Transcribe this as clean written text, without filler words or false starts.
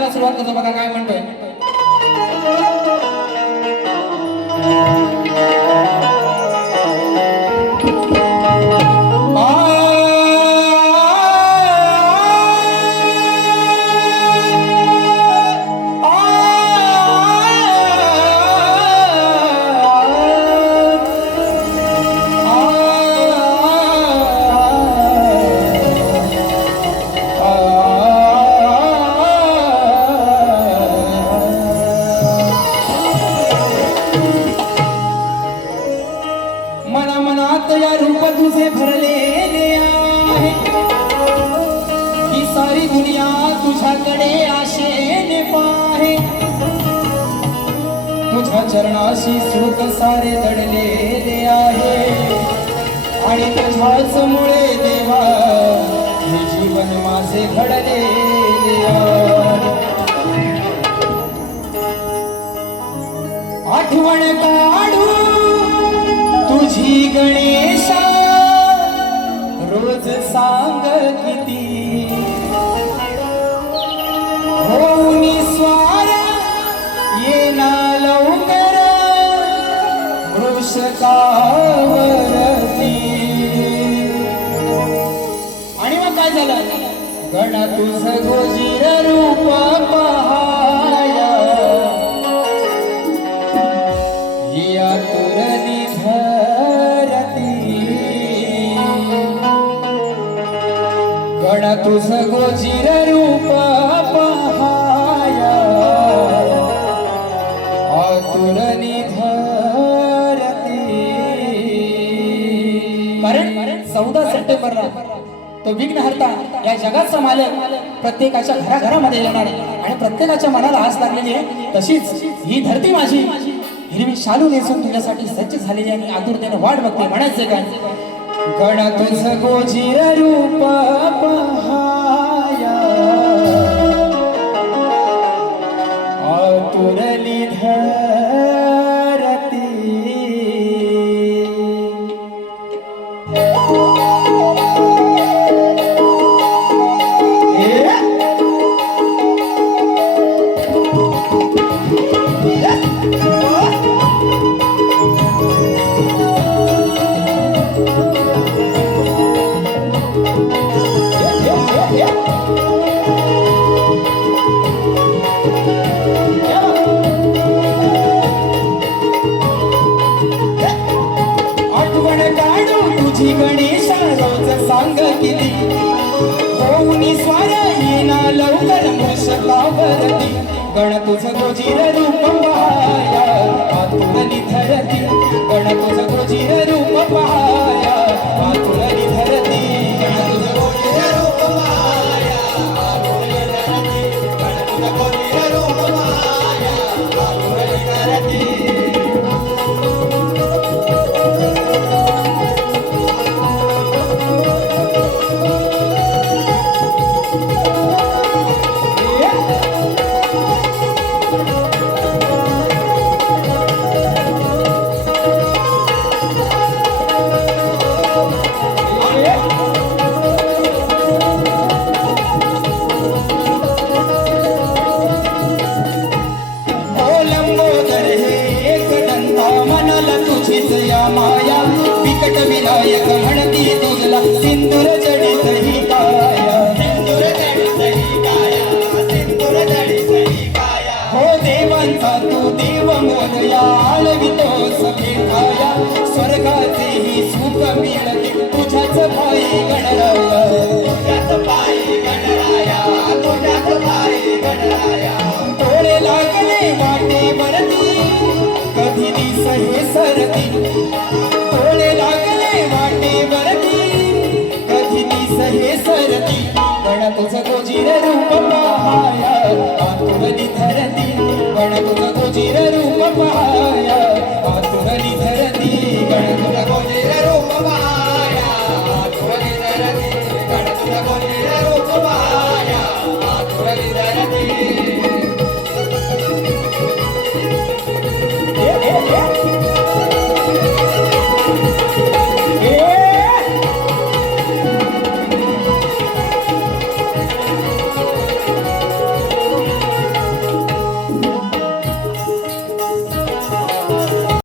म्हणायला सुरुवात करतो बघा काय म्हणतोय. तुझे भरलेले आहे ही सारी दुनिया तुझ्याकडे आशेने पाहे तुझ्या चरणाशी सुख सारे दडलेले आहे आणि तुझ्याच मुळे देवा हे जीवन माझे घडलेले आहे. आठवण काढू तुझी गणेशा रोज सांग किती होऊनी स्वार येना लवकर वृषकावरती. आणि मग काय झालं गणा तुझ गोजीर रूप पहाया या तुरली गणा तुझ गोजीर रूप पहाया आतुरनी धरती. कारण 14 सप्टेंबरला तो विघ्नहर्ता या जगाचा मालक प्रत्येकाच्या घराघरामध्ये येणार आहे आणि प्रत्येकाच्या मनाला आस लागलेली आहे. तशीच ही धरती माझी हिरवी शालू नेसून तुझ्यासाठी सज्ज झालेली आणि आतुरतेने वाट बघते. म्हणायचं काय गणा तुझ गोजीर रूप पहाया आतुरली धरती. तुझी गणेशा रोज सांग किती होऊनी स्वार येना लवकर वृषकावरती. गण तुझ गोजीर रूप पहाया आतुरली धरती. गण तुझ गोजीर रूप पहाया आतुरली धरती. गण तुझ गोजीर रूप पहाया आतुरली धरती. गण तुझ गोजीर रूप पहाया आतुरली धरती. या माया विकट विनायक म्हणती तुझला सिंदूर जडित ही काया. सिंदूर जडित ही काया सिंदूर जडित ही काया. हो देवांचा तू देव मोरया आळवितो सखे काया. स्वर्गाचे ही सुख मिळते तुझ्याच पायी गणराया. तुझ्याच पायी गणराया तुझ्याच पायी गणराया. डोळे लागले वाटेवरती कधी दिस हे सरती. डोळे लागले वाटेवरती कधी दिस हे सरती. गण तुझ गोजीर रूप पहाया आतुरली धरती. गण तुझ गोजीर रूप पहाया आतुरली धरती. गण तुझ गोजीर रूप पहाया आतुरली धरती. गण तुझ गोजीर रूप पहाया आतुरली धरती.